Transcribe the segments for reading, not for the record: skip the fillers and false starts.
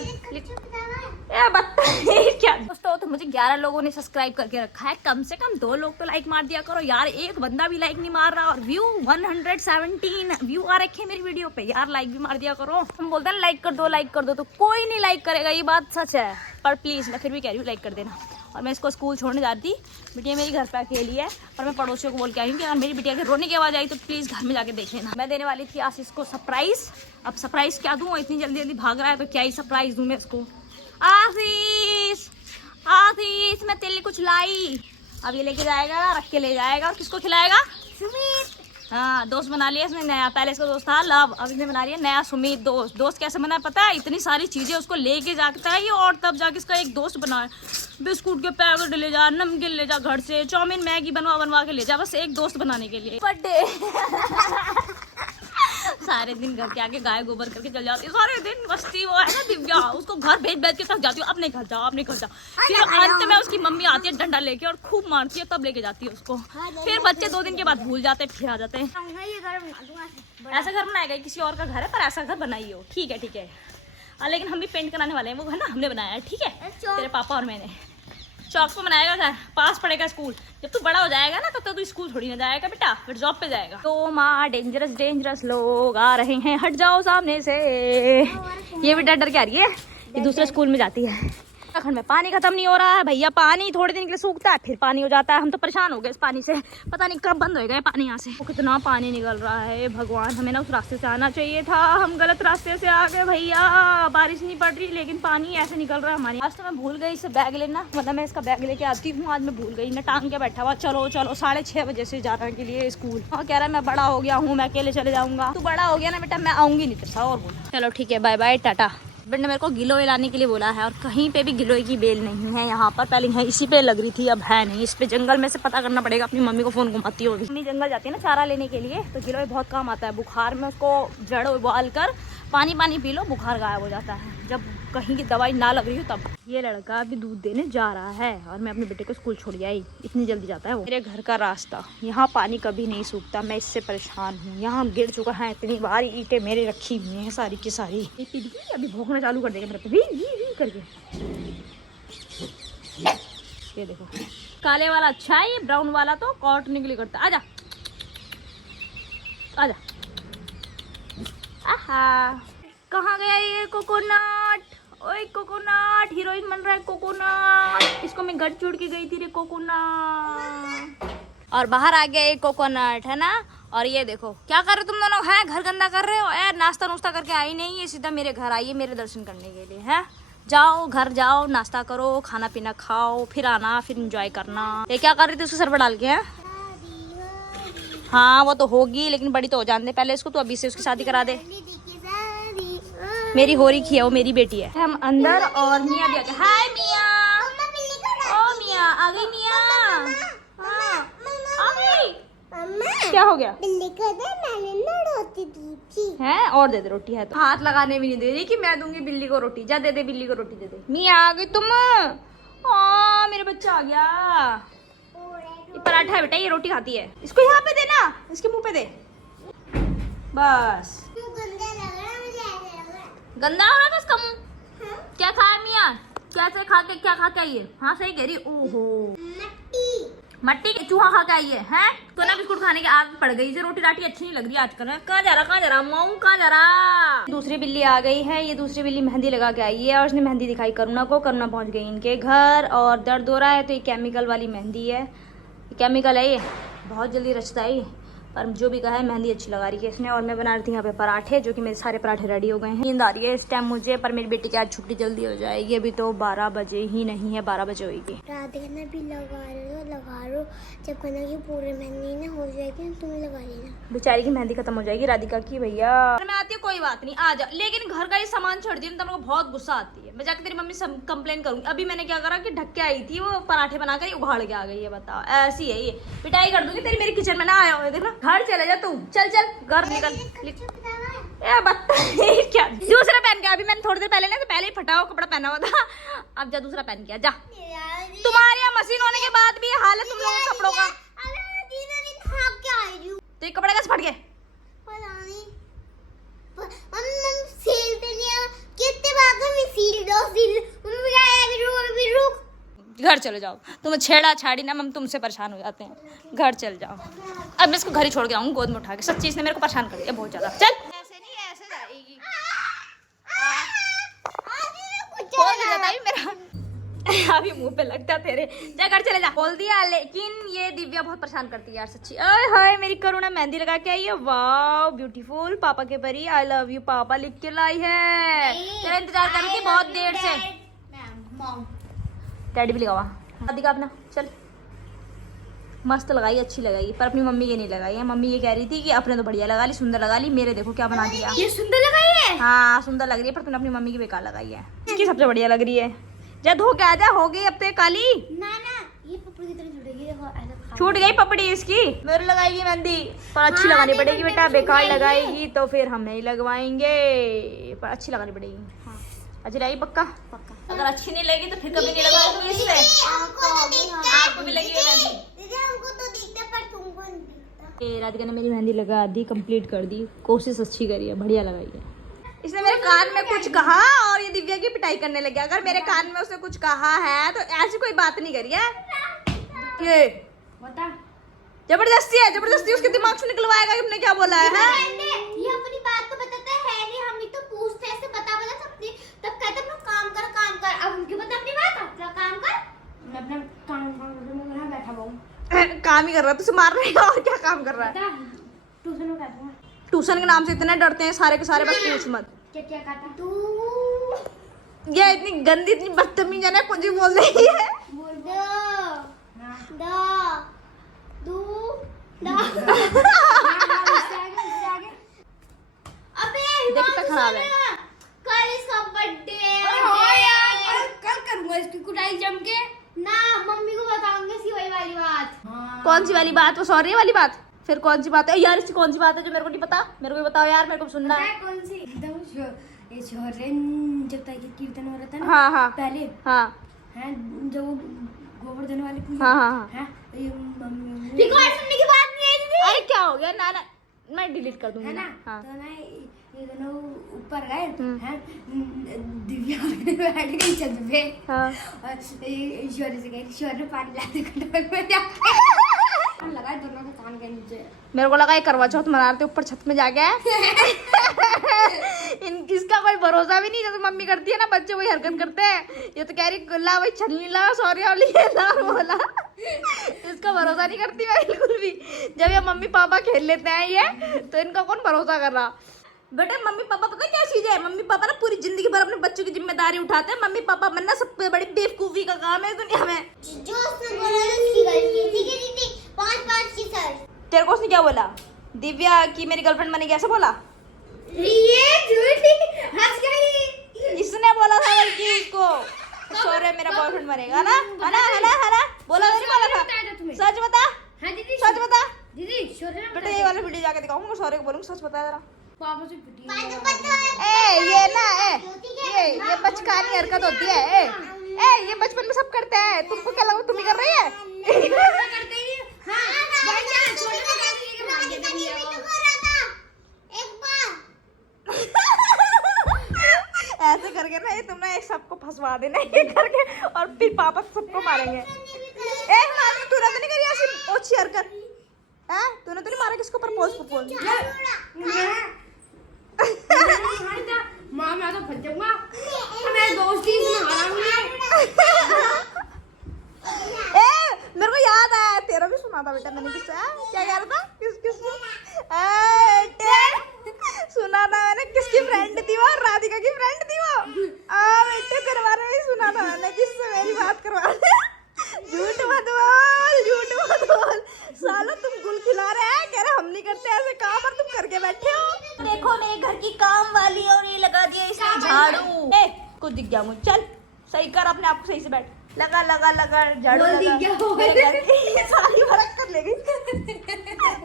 निकल ए बदतमीज क्या दोस्तों। तो मुझे 11 लोगों ने सब्सक्राइब करके रखा है, कम से कम 2 लोग तो लाइक मार दिया करो यार। एक बंदा भी लाइक नहीं मार रहा और व्यू 117 व्यू आ रखे मेरी वीडियो पे यार, लाइक भी मार दिया करो। हम बोलते हैं लाइक कर दो तो कोई नहीं लाइक करेगा, ये बात सच है। पर प्लीज मैं फिर भी कह रही हूँ लाइक कर देना। और मैं इसको स्कूल छोड़ने जाती, बिटिया मेरी घर पे अकेली है और मैं पड़ोसियों को बोल के आई हूँ कि अगर मेरी बिटिया के रोने की आवाज़ आई तो प्लीज़ घर में जाके देख लेना। मैं देने वाली थी आशीष को सरप्राइज, अब सरप्राइज क्या दूँ, इतनी जल्दी जल्दी भाग रहा है तो क्या ही सरप्राइज दूँ मैं इसको। आशीष आशीष मैं तेरे लिए कुछ लाई, अब ये लेके जाएगा, रख के ले जाएगा और किसको खिलाएगा? सुमित। हाँ दोस्त बना लिया इसने नया, पहले इसका दोस्त था लव, अब इसने बना लिया नया सुमित दोस्त। दोस्त कैसे बना है पता है? इतनी सारी चीजें उसको लेके जाता है ये और तब जाके इसका एक दोस्त बना है। बिस्कुट के पैकेट ले जा, नमकीन ले जा घर से, चाउमीन मैगी बनवा के ले जा, बस एक दोस्त बनाने के लिए। बर्थडे सारे दिन घर के आगे गाय गोबर करके चल जाती है, सारे दिन मस्ती। वो है ना दिव्या, उसको घर भेज के थक जाती हूँ, अब नहीं घर जाओ, अब नहीं घर जाओ। फिर अंत में उसकी मम्मी आती है डंडा लेके और खूब मारती है, तब लेके जाती है उसको। फिर बच्चे 2 दिन के बाद भूल जाते हैं, फिर आ जाते हैं। ऐसा घर बनाएगा, किसी और का घर है पर ऐसा घर बनाई हो, ठीक है ठीक है। लेकिन हम भी पेंट कराने वाले हैं, वो घर ना हमने बनाया है, ठीक है, तेरे पापा और मैंने। चौक पे बनाएगा घर, पास पड़ेगा स्कूल। जब तू बड़ा हो जाएगा ना तब तक तू स्कूल थोड़ी ना जाएगा बेटा, फिर जॉब पे जाएगा। तो माँ डेंजरस डेंजरस लोग आ रहे हैं, हट जाओ सामने से। ये भी डर डर के आ रही है, ये दूसरे स्कूल में जाती है। उत्तराखंड में पानी खत्म नहीं हो रहा है भैया, पानी थोड़े दिन के लिए सूखता है फिर पानी हो जाता है। हम तो परेशान हो गए इस पानी से, पता नहीं कब बंद होएगा ये पानी यहाँ से। कितना पानी निकल रहा है भगवान, हमें ना उस रास्ते से आना चाहिए था, हम गलत रास्ते से आ गए भैया। बारिश नहीं पड़ रही लेकिन पानी ऐसे निकल रहा है हमारी। आज तो मैं भूल गई इससे बैग लेना, मतलब मैं इसका बैग लेके आती हूँ, आज मैं भूल गई ना, टांग के बैठा हुआ चलो चलो 6:30 बजे से जाने के लिए स्कूल। और कह रहा है मैं बड़ा हो गया हूँ, मैं अकेले चले जाऊंगा। तू बड़ा हो गया ना बेटा, मैं आऊंगी नहीं तेरे साथ। और बोल चलो ठीक है, बाय बाय टाटा। बट ने मेरे को गिलोय लाने के लिए बोला है और कहीं पे भी गिलोय की बेल नहीं है यहाँ पर। पहले है इसी पे लग रही थी, अब है नहीं। इस पे जंगल में से पता करना पड़ेगा, अपनी मम्मी को फोन घुमाती होगी। मम्मी जंगल जाती है ना चारा लेने के लिए, तो गिलोय बहुत काम आता है बुखार में। उसको जड़ उबाल कर पानी पी लो, बुखार गायब हो जाता है जब कहीं की दवाई ना लग रही हो तब। ये लड़का अभी दूध देने जा रहा है और मैं अपने बेटे को स्कूल छोड़ आई, इतनी जल्दी जाता है वो। मेरे घर का रास्ता, यहाँ पानी कभी नहीं सूखता, मैं इससे परेशान हूँ। यहाँ गिर चुका है इतनी बार, ईंटें मेरे रखी हुई हैं सारी की सारी। अभी भौंकना चालू कर देगा मेरे पे भी करके। ये देखो काले वाला अच्छा है, ये ब्राउन वाला तो काटने के लिए करता है। आजा आजा। आहा कहाँ गया ये कोकोनट? ओए कोकोनट, हीरोइन बन रहा है कोकोनट। इसको मैं गट चुड़ के गई थी रे कोकोनट। और बाहर आ गया ये कोकोनट, है ना। और ये देखो क्या कर रहे हो तुम दोनों, हैं घर गंदा कर रहे हो यार। नाश्ता नुश्ता करके आई नहीं, ये सीधा मेरे घर आई है मेरे दर्शन करने के लिए। है जाओ घर जाओ, नाश्ता करो, खाना पीना खाओ, फिर आना, फिर एंजॉय करना। ये क्या कर रही थी उसके सर पर डाल के? हैं हाँ वो तो होगी, लेकिन बड़ी तो हो जाने दे पहले इसको, तो अभी से उसकी शादी करा दे। मेरी हो रही है, वो मेरी बेटी है। हम अंदर और मियाँ भी आ गए। हाय मियाँ, ओ मियाँ आ गई मियाँ। हाँ आ गई। क्या हो गया? है और दे दे रोटी है तो। हाथ लगाने भी नहीं दे रही कि मैं दूंगी बिल्ली को रोटी। जा दे दे बिल्ली को रोटी दे दे। मियाँ आ गई तुम? मेरा बच्चा आ गया। ये पराठा है बेटा, ये रोटी खाती है। इसको यहाँ पे देना, इसके मुंह पे दे बस। गंदा हो रहा है इसका मुंह। क्या खाया मियाँ? कैसे खा के क्या खा के आई है? हाँ सही कह रही। ओहो मट्टी के चूहा खा के आई है। तो ना बिस्कुट खाने की आदत पड़ गई, इसे रोटी राटी अच्छी नहीं लग रही आजकल। कहाँ जा रहा माऊ, कहाँ जा रहा? दूसरी बिल्ली आ गई है, ये दूसरी बिल्ली मेहंदी लगा के आई है और उसने मेहंदी दिखाई करुणा को। करुणा पहुंच गई इनके घर और दर्द हो रहा है, तो ये केमिकल वाली मेहंदी है। केमिकल है ये, बहुत जल्दी रचता है ये, पर जो भी कहा है मेहंदी अच्छी लगा रही है इसने। और मैं बना रही थी यहाँ पे पराठे, जो कि मेरे सारे पराठे रेडी हो गए हैं। नींद आ रही है इस टाइम मुझे, पर मेरी बेटी की आज छुट्टी जल्दी हो जाएगी। अभी तो 12 बजे ही नहीं है, 12 बजे होगी। राधिका भी लगा लो, जब कहना की पूरे मेहंदी ना हो जाएगी तुम लगा लेना। बेचारी की मेहंदी खत्म हो जाएगी राधिका की भैया। मैं आती हूँ कोई बात नहीं, आ जा, लेकिन घर का ही सामान छोड़ दिया तो मेरे को बहुत गुस्सा आती है। मैं जाकर तेरी मम्मी से कंप्लेन करूंगी। अभी मैंने क्या करा कि ढक के आई थी, वो पराठे बनाकर उघाड़ के आ गई है। बताओ ऐसी है ये, पिटाई कर दूंगी तेरी। मेरी किचन में ना आया हो, देखना। घर चले जा तू, चल चल घर निकल। ए बदतमीज क्या, दूसरा पहन के। अभी मैंने थोड़ी देर पहले ना, तो पहले ही फटा हुआ कपड़ा पहना हुआ था, अब जा दूसरा पहन के जा। तुम्हारे यहाँ मशीन होने के बाद भी हाल है तुम लोगों के कपड़ों का। तो ये कपड़े कैसे फट गए? कितने भागों में सील घर चले जाओ, तुम्हें छेड़ा छाड़ी ना हम तुमसे परेशान हो जाते हैं, घर चल जाओ। अब मैं इसको घर ही छोड़ के आऊँ गोद में उठा के, सच्ची इसने मेरे को परेशान कर दिया बहुत ज्यादा। चल ऐसे नहीं, ऐसे जाएगी मेरा अभी मुंह पे लगता तेरे, जा घर चले जा। बोल दिया, लेकिन ये दिव्या बहुत परेशान करती है यार सच्ची। अरे हाय मेरी करुणा मेहंदी लगा के आई है, वाओ ब्यूटीफुल, पापा के परी, आई लव यू पापा लिख के लाई है। तेरा इंतजार कर रही थी बहुत देर से। डैडी भी लगावा दिखा अपना, चल। मस्त लगाई, अच्छी लगाई, पर अपनी मम्मी की नहीं लगाई है। मम्मी ये कह रही थी कि अपने तो बढ़िया लगा ली, सुंदर लगा ली, मेरे देखो क्या बना दिया। ये सुंदर लगाई है? हाँ सुंदर लग रही है, पर तूने अपनी मम्मी की बेकार लगाई है। इसकी सबसे बढ़िया लग रही है। जा धो के आ जा, हो गई अब तो काली। ना ये पपड़ी की तरह जुड़ेगी, देखो छूट गई पपड़ी इसकी। मेरे लगाएगी मेहंदी, पर अच्छी लगानी पड़ेगी बेटा, बेकार लगाएगी तो फिर हम नहीं लगवाएंगे, पर अच्छी लगानी पड़ेगी। हाँ अच्छी लगेगी पक्का। अगर अच्छी नहीं लगी तो फिर कभी नहीं लगाऊंगी इससे। आपको भी लगी मेहंदी? हमको तो दिखता पर तुमको नहीं दिखता। राधिका ने मेरी मेहंदी लगा दी, कंप्लीट कर दी, कोशिश अच्छी करी है, बढ़िया लगाई है। इसने मेरे कान में कुछ कहा और ये दिव्या की पिटाई करने लग गया। अगर मेरे कान में उसने कुछ कहा है तो ऐसी कोई बात नहीं करी है। ये बता, जबरदस्ती उसके दिमाग से निकलवाएगा कि हमने क्या बोला है। ये अपनी बात तो बताते हैं नहीं, हम ही तो पूछते हैं, ऐसे बता सबने, तब कहते हैं काम कर। अब उनकी बता अपनी बात, अपना काम कर। मैं अपना काम कर बैठा हुआ हूँ। काम ही कर रहा है, तुझे मार रहा है और क्या काम कर रहा है। ट्यूशन में बैठा हूँ। ट्यूशन के नाम से इतने डरते हैं सारे के सारे, बस पूछ मत। क्या कहता तू? ये इतनी गंदी, इतनी बदतमीज है ना, कुछ भी बोल रही है। बोल दो अबे देखता खराब है। कल इसका बर्थडे है। कल करूंगा इसकी कुटाई जम के ना, मम्मी को बताऊंगी इसकी वही वाली बात। कौन सी वाली बात? वो सॉरी वाली बात? फिर कौन सी बात है यार? इसकी कौन सी बात है जो मेरे को नहीं पता? मेरे को भी बताओ यार, मेरे को सुनना है। कौन सी? एकदम ये जब तक कीर्तन हो रहा था ना, हाँ पहले हाँ हैं जो गोवर्धन वाली पूजा, हाँ हैं ये मम्मी रिकॉर्ड सुनने की बात नहीं आई थी। अरे क्या हो गया? ना मैं डिलीट कर दूंगी है ना। हाँ। तो ना ये दोनों ऊपर गए हैं, दिव्या बैठ गई छत पे हाँ। और ईश्वर से गई, ईश्वर ने पानी ला के कटोरे में जाके लगा दोनों के कान के नीचे। मेरे को लगा ये करवा चौथ मनाते ऊपर छत में जाके इसका कोई भरोसा भी नहीं, जैसे मम्मी करती है ना, बच्चे वही हरकत करते हैं। ये तो कह रही ला भाई छलनी ला, सॉरी वाली ला बोला। इसका भरोसा नहीं करती मैं बिल्कुल भी। जब ये मम्मी पापा खेल लेते हैं ये, तो इनका कौन भरोसा कर रहा। बेटा मम्मी पापा पता क्या चीज है? मम्मी पापा ना पूरी जिंदगी भर अपने बच्चों की जिम्मेदारी उठाते हैं। मम्मी पापा बनना सबसे बड़ी बेवकूफी का काम है दुनिया में। जो उसने बोला उसकी गलती है, ठीक है दीदी? 5 की सर। तेरे को उसने क्या बोला? दिव्या की मेरी गर्लफ्रेंड बनेगी ऐसा बोला? ये झूठी हंस गई। इसने बोला था बल्कि उसको, सॉरी मेरा बॉयफ्रेंड बनेगा ना, है ना बोला नहीं बोला था? सच बता। हाँ दीदी सच बता दीदी, शोरे ना बेटा, ये वाला वीडियो जाके दिखाऊंगा, सॉरी को बोलूंगा सच बता जरा। पापा से पिटी ए ये ना ये बचकानी हरकत होती है। ए ये बचपन में सब करते हैं, तुमको क्या लगा तुम ही कर रही है? करते ही हां भाई जान छोटे में कर लिए के एक बार ऐसे करके ना ये तुम ना एक सबको फंसवा देना ये करके, और फिर पापा सबको मारेंगे। ए मामी तूने तो नहीं करी ऐसी ओछी हरकत? हैं तूने तो नहीं मारा किसको प्रपोज? मां मैं तो फंस जाऊंगा, मैं दोस्ती से हारा हूं। ए मेरे को याद आया, तेरा भी सुना था बेटा मैंने। किससे क्या कह रहा था? किस सुना था मैंने, किसकी फ्रेंड थी वो? राधिका की फ्रेंड थी वो। बेटे तेरे बारे में ही सुना था मैंने, किससे मेरी बात करवा दे। झूठ मत बोल सालो, तुम गुल खिला रहे हैं, कह रहे हम नहीं करते ऐसे काम और तुम करके बैठे हो। देखो मेरे घर की काम वाली और ये लगा दिया इसने झाड़ू। ए कुछ दिख गया मुझे, चल सही कर अपने आप को, सही से बैठ, लगा झाड़ू लगा। मेरे घर की ये सारी फर्क कर लेगी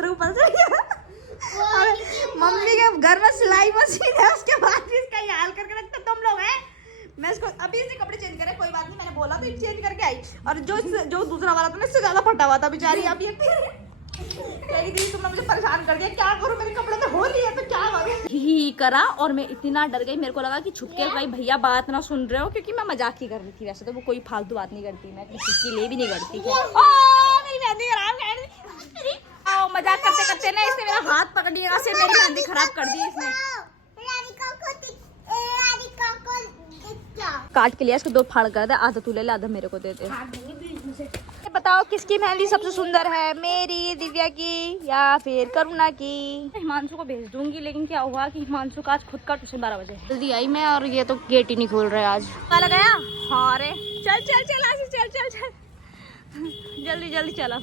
रूपा से। अरे मम्मी के घर में सिलाई मशीन है, उसके बाद भी इसका ये हाल करके रखते तुम लोग हैं। मैं इसको अभी इसने कपड़े चेंज करे, कोई बात नहीं, मैंने बोला तो चेंज करके आई। और जो दूसरा वाला था ना इससे ज्यादा फटा हुआ था बेचारी। अब ये दीदी तुमने मुझे परेशान कर दिया, क्या करूं, मेरे कपड़े में हो रही है तो क्या करूं। ही करा और मैं इतना डर गई, मेरे को लगा कि छुप के भाई भैया बात ना सुन रहे हो, क्योंकि मैं मजाक ही कर रही थी। वैसे तो वो कोई फालतू बात नहीं करती, मैं किसी के लिए भी नहीं करती। मेरी मेहंदी खराब कर दी। मजाक करते करते ना इसने मेरा हाथ पकड़ लिया, से मेरी मेहंदी खराब कर दी इसने। काट के लिया इसको, 2 फाड़ कर दे, आधा तू ले ले, आधा मेरे को दे दे। बताओ किसकी मेहंदी सबसे सुंदर है, मेरी, दिव्या की या फिर करुणा की। हिमांशु को भेज दूंगी, लेकिन क्या हुआ कि हिमांशु का आज खुद का ट्यूशन 12 बजे जल्दी आई मैं, और ये तो गेट ही नहीं खोल रहे आज। वाला गया। हाँ रे चल चल चल आज चल चल चल जल्दी जल्दी चल। अब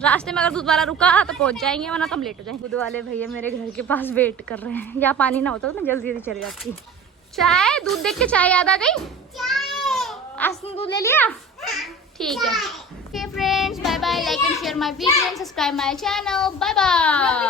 रास्ते में अगर दूध वाला रुका तो पहुंच जाएंगे, वरना तो हम लेट हो जाएंगे। दूध वाले भैया मेरे घर के पास वेट कर रहे हैं, यहाँ पानी ना होता तो मैं जल्दी जल्दी चली जाती। चाय, दूध देख के चाय याद आ गई। आज तुम दूध ले लिया, ठीक है। Okay friends, bye bye, like and share my video and subscribe my channel, bye bye.